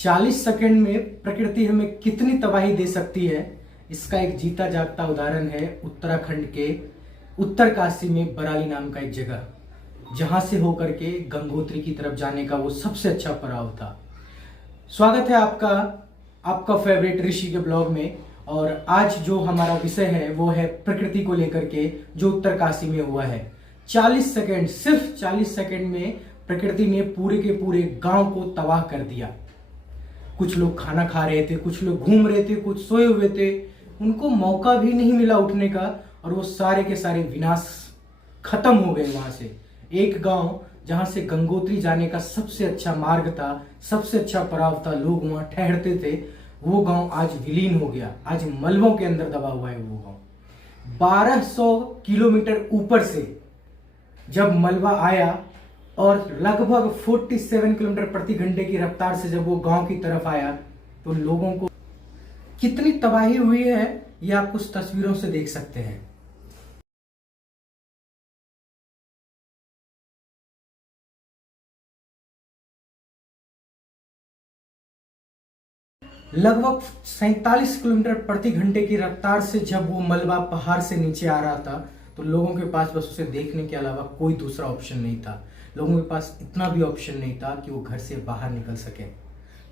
40 second में प्रकृति हमें कितनी तबाही दे सकती है, इसका एक जीता जागता उदाहरण है उत्तराखंड के उत्तरकाशी में बराली नाम का एक जगह, जहां से होकर के गंगोत्री की तरफ जाने का वो सबसे अच्छा पड़ाव था। स्वागत है आपका फेवरेट ऋषि के ब्लॉग में। और आज जो हमारा विषय है वो है प्रकृति को लेकर के जो उत्तरकाशी में हुआ है। 40 सेकंड, सिर्फ 40 सेकंड में प्रकृति ने पूरे के पूरे गांव को तबाह कर दिया। कुछ लोग खाना खा रहे थे, कुछ लोग घूम रहे थे, कुछ सोए हुए थे, उनको मौका भी नहीं मिला उठने का और वो सारे के सारे विनाश खत्म हो गए। वहां से एक गांव जहां से गंगोत्री जाने का सबसे अच्छा मार्ग था, सबसे अच्छा पड़ाव था, लोग वहां ठहरते थे, वो गांव आज विलीन हो गया। आज मलबों के अंदर दबा हुआ है वो गांव। 1200 किलोमीटर ऊपर से जब मलबा आया और लगभग 47 किलोमीटर प्रति घंटे की रफ्तार से जब वो गांव की तरफ आया तो लोगों को कितनी तबाही हुई है ये आप कुछ तस्वीरों से देख सकते हैं। लगभग 47 किलोमीटर प्रति घंटे की रफ्तार से जब वो मलबा पहाड़ से नीचे आ रहा था तो लोगों के पास बस उसे देखने के अलावा कोई दूसरा ऑप्शन नहीं था। लोगों के पास इतना भी ऑप्शन नहीं था कि वो घर से बाहर निकल सके।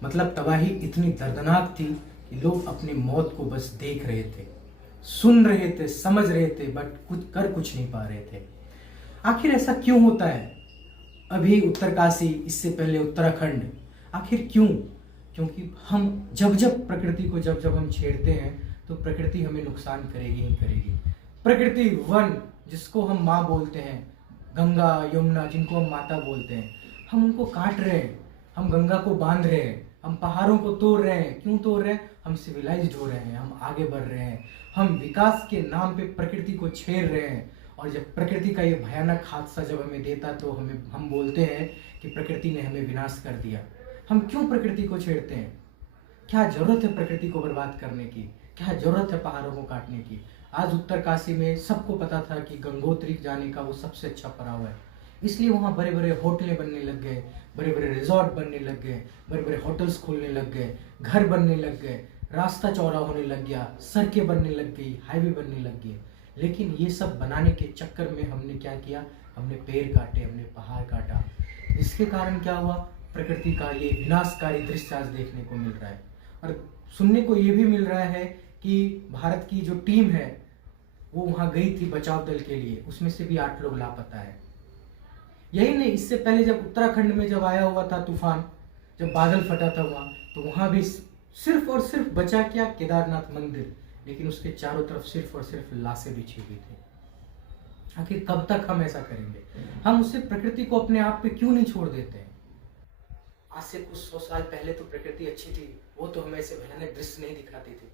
मतलब तबाही इतनी दर्दनाक थी कि लोग अपनी मौत को बस देख रहे थे, सुन रहे थे, समझ रहे थे, बट कुछ नहीं पा रहे थे। आखिर ऐसा क्यों होता है? अभी उत्तरकाशी, इससे पहले उत्तराखंड, आखिर क्यों? क्योंकि हम जब प्रकृति को जब हम छेड़ते हैं तो प्रकृति हमें नुकसान करेगी ही करेगी। प्रकृति वन, जिसको हम माँ बोलते हैं, गंगा यमुना जिनको हम माता बोलते हैं, हम उनको काट रहे हैं, हम गंगा को बांध रहे हैं, हम पहाड़ों को तोड़ रहे हैं। क्यों तोड़ रहे हैं? हम सिविलाइज्ड हो रहे हैं, हम आगे बढ़ रहे हैं, हम विकास के नाम पे प्रकृति को छेड़ रहे हैं। और जब प्रकृति का ये भयानक हादसा जब हमें देता तो हम बोलते हैं कि प्रकृति ने हमें विनाश कर दिया। हम क्यों प्रकृति को छेड़ते हैं? क्या जरूरत है प्रकृति को बर्बाद करने की? क्या जरूरत है पहाड़ों को काटने की? आज उत्तरकाशी में सबको पता था कि गंगोत्री जाने का वो सबसे अच्छा पड़ाव है, इसलिए वहाँ बड़े बड़े होटलें बनने लग गए, बड़े बड़े रिजॉर्ट बनने लग गए, बड़े बड़े होटल्स खुलने लग गए, घर बनने लग गए, रास्ता चौड़ा होने लग गया, सड़कें बनने लग गई, हाईवे बनने लग गए। लेकिन ये सब बनाने के चक्कर में हमने क्या किया? हमने पेड़ काटे, हमने पहाड़ काटा। इसके कारण क्या हुआ? प्रकृति का ये विनाशकारी दृश्य आज देखने को मिल रहा है। और सुनने को ये भी मिल रहा है कि भारत की जो टीम है वो वहां गई थी बचाव दल के लिए, उसमें से भी 8 लोग लापता है। यही नहीं, इससे पहले जब उत्तराखंड में जब आया हुआ था तूफान, जब बादल फटा था वहां, तो वहां भी सिर्फ और सिर्फ बचा क्या? केदारनाथ मंदिर, लेकिन उसके चारों तरफ सिर्फ और सिर्फ लाशें बिछी हुई थी। आखिर कब तक हम ऐसा करेंगे? हम उससे प्रकृति को अपने आप पे क्यों नहीं छोड़ देते हैं? आज से कुछ 100 साल पहले तो प्रकृति अच्छी थी, वो तो हमें ऐसे भयानक दृश्य नहीं दिखाती थी।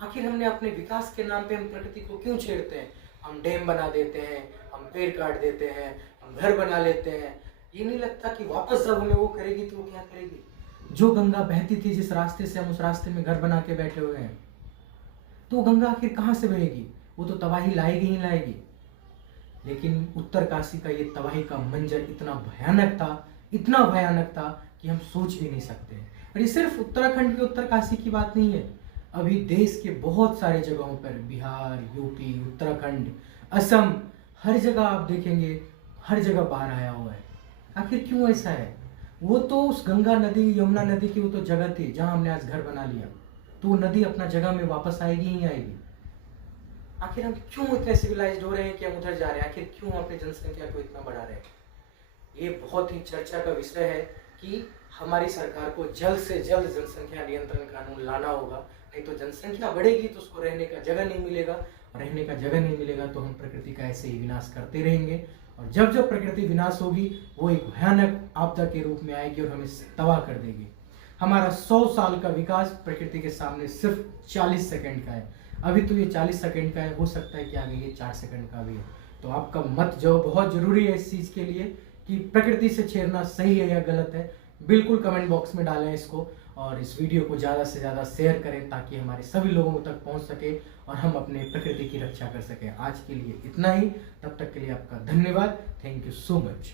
आखिर हमने अपने विकास के नाम पे हम प्रकृति को क्यों छेड़ते हैं? हम डैम बना देते हैं, हम पेड़ काट देते हैं, हम घर बना लेते हैं। ये नहीं लगता कि वापस जब हमें वो करेगी तो वो क्या करेगी? जो गंगा बहती थी जिस रास्ते से, हम उस रास्ते में घर बना के बैठे हुए हैं, तो गंगा आखिर कहाँ से बहेगी? वो तो तबाही लाएगी ही लाएगी। लेकिन उत्तरकाशी का ये तबाही का मंजर इतना भयानक था, इतना भयानक था कि हम सोच भी नहीं सकते। और ये सिर्फ उत्तराखंड के उत्तरकाशी की बात नहीं है, अभी देश के बहुत सारे जगहों पर, बिहार, यूपी, उत्तराखंड, असम, हर जगह आप देखेंगे, हर जगह बाढ़ आया हुआ है। आखिर क्यों ऐसा है? वो तो उस गंगा नदी, यमुना नदी की वो तो जगह थी जहां हमने आज घर बना लिया, तो वो नदी अपना जगह में वापस आएगी ही आएगी। आखिर हम क्यों इतने सिविलाइज्ड हो रहे हैं कि हम उधर जा रहे हैं? आखिर क्यों अपनी जनसंख्या को इतना बढ़ा रहे हैं? ये बहुत ही चर्चा का विषय है कि हमारी सरकार को जल्द से जल्द जनसंख्या नियंत्रण कानून लाना होगा, नहीं तो जनसंख्या बढ़ेगी तो उसको रहने का जगह नहीं मिलेगा, और रहने का जगह नहीं मिलेगा तो हम प्रकृति का ऐसे ही विनाश करते रहेंगे। और जब जब प्रकृति विनाश होगी वो एक भयानक आपदा के रूप में आएगी और हमें तबाह कर देगी। हमारा 100 साल का विकास प्रकृति के सामने सिर्फ 40 सेकंड का है। अभी तो ये 40 सेकंड का है, हो सकता है कि आगे ये 4 सेकंड का भी है। तो आपका मत जो बहुत जरूरी है इस चीज के लिए कि प्रकृति से छेड़ना सही है या गलत है, बिल्कुल कमेंट बॉक्स में डालें इसको, और इस वीडियो को ज़्यादा से ज़्यादा शेयर करें ताकि हमारे सभी लोगों तक पहुंच सके और हम अपने प्रकृति की रक्षा कर सकें। आज के लिए इतना ही, तब तक के लिए आपका धन्यवाद। Thank you so much.